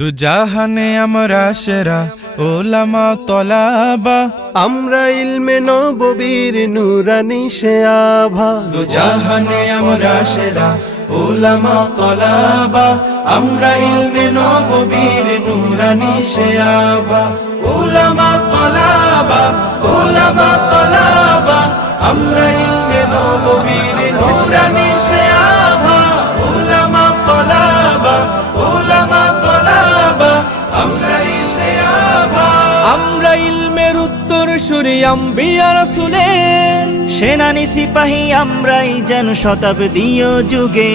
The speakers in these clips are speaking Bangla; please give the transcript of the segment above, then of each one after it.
দুজাহানে আমরা সেরা ওলামা তলাবা, আমরা ইলমে নববীর নুরানি সে আভা। দুজাহানে আমরা সেরা ওলামা তলাবা, আমরা ইলমে নববীর নুরানি সে আভা। ওলামা তলাবা, ওলামা তলাবা, আমরা ইলমে নববীর নুরানি সে আভা। ওলামা তলাবা, ওলামা তলাবা, আমরা সে আভা। আমরা ইলমের উত্তর সূরি আম্বিয়া রাসূলের, সেনানি সিপাহী আমরাই যেন শতাব্দী ও যুগে।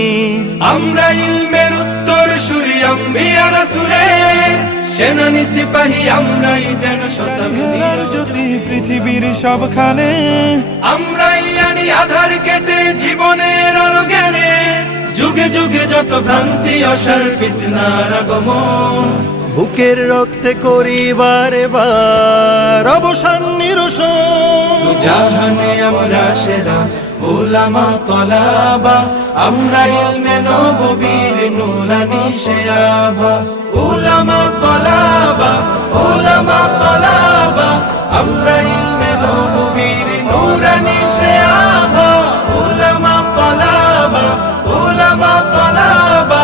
আমরা ইলমের উত্তর সূরি আম্বিয়া রাসূলের, সেনানি সিপাহী আমরাই যেন শতাব্দীর জ্যোতি পৃথিবীর সবখানে। আমরাই আনি আধার কেটে জীবনের আলো জ্ঞানে, যুগে যুগে যত ভ্রান্তি অসার ফিতনার আগমন। বুকের রক্তে করিবার বার অবসান নিরসন। জাহানে আমরা সেরা ওলামা তলাবা, আমরা ইলমে নববীর নুরানি সে আভা। ওলামা তলাবা, ওলামা তলাবা, আমরা ইলমে নববীর নুরানি সে আভা। ওলামা তলাবা, ওলামা তলাবা,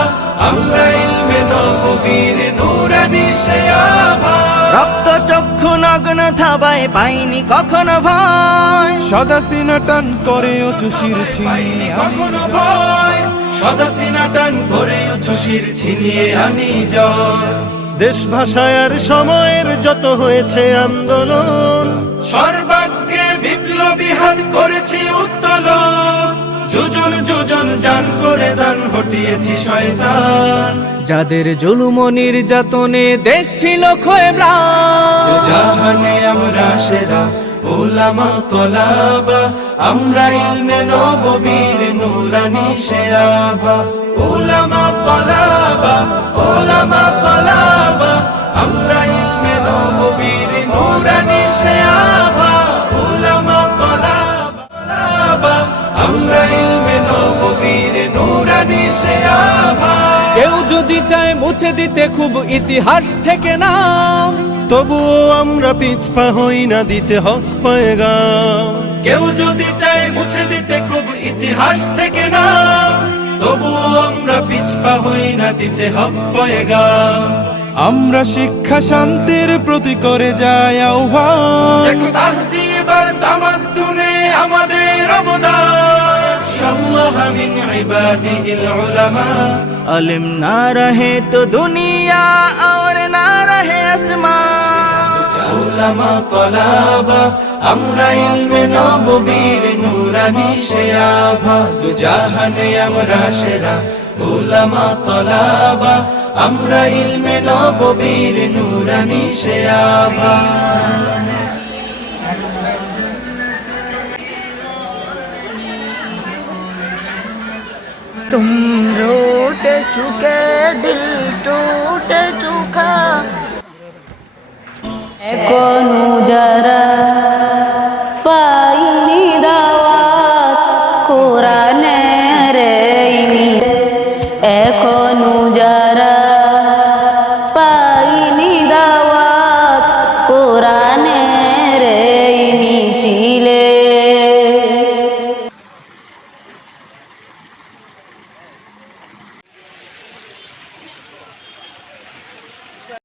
আমরা ইলমে নববীর নুরানি সে আভা। রক্ত চক্ষু নগ্ন থাবায় পাইনি কখনো ভয়, সদা সিনা টান করে উঁচু শির ছিনিয়ে কখনো ভয়। সদা সিনা টান করে উঁচু শির ছিনিয়ে আনি জয়। দেশ ভাষায় আর সময়ের যত হয়েছে আন্দোলন, সর্বাগ্যে বিপ্লবী হাত করেছি উত্তোলন। যোজন যোজন জান করে দান হটিয়েছি শয়তান। যাদের জুলুম ও নির্যাতনে দেশ ছিল ক্ষয়ে ম্লান। জাহানে আমরা সেরা ওলামা তলাবা, আমরা ইলমে নববীর নুরানি সে আভা। ওলামা তলাবা, ওলামা তলাবা, আমরা ইলমে নববীর নুরানি সে আভা। ওলামা তলাবা, আমরা ইলমে নববীর নুরানি সে আভা। কেউ যদি চায় মুছে দিতে খুব ইতিহাস থেকে নাম, তবুও আমরা পিছপা হই না দিতে হক পয়গাম। কেউ যদি চায় মুছে দিতে খুব ইতিহাস থেকে না, তবুও আমরা পিছপা হই না দিতে হক পয়গাম। আমরা শিক্ষা শান্তির প্রতি করে যাই আহ্বান। দেখো তাহজিব আর তামাদ্দুনে আমাদের অবদান। শাল্লাহ মিন ইবাদিহিল উলামা, अलिम ना रहे तो दुनिया और ना रहे आसमान। ওলামা তলাবা, আমরা ইলমে নববীর নুরানি সে আভা। দুজাহানে আমরা সেরা ওলামা তলাবা, আমরা ইলমে নববীর নুরানি সে আভা। तुम रूठ चुके दिल टूट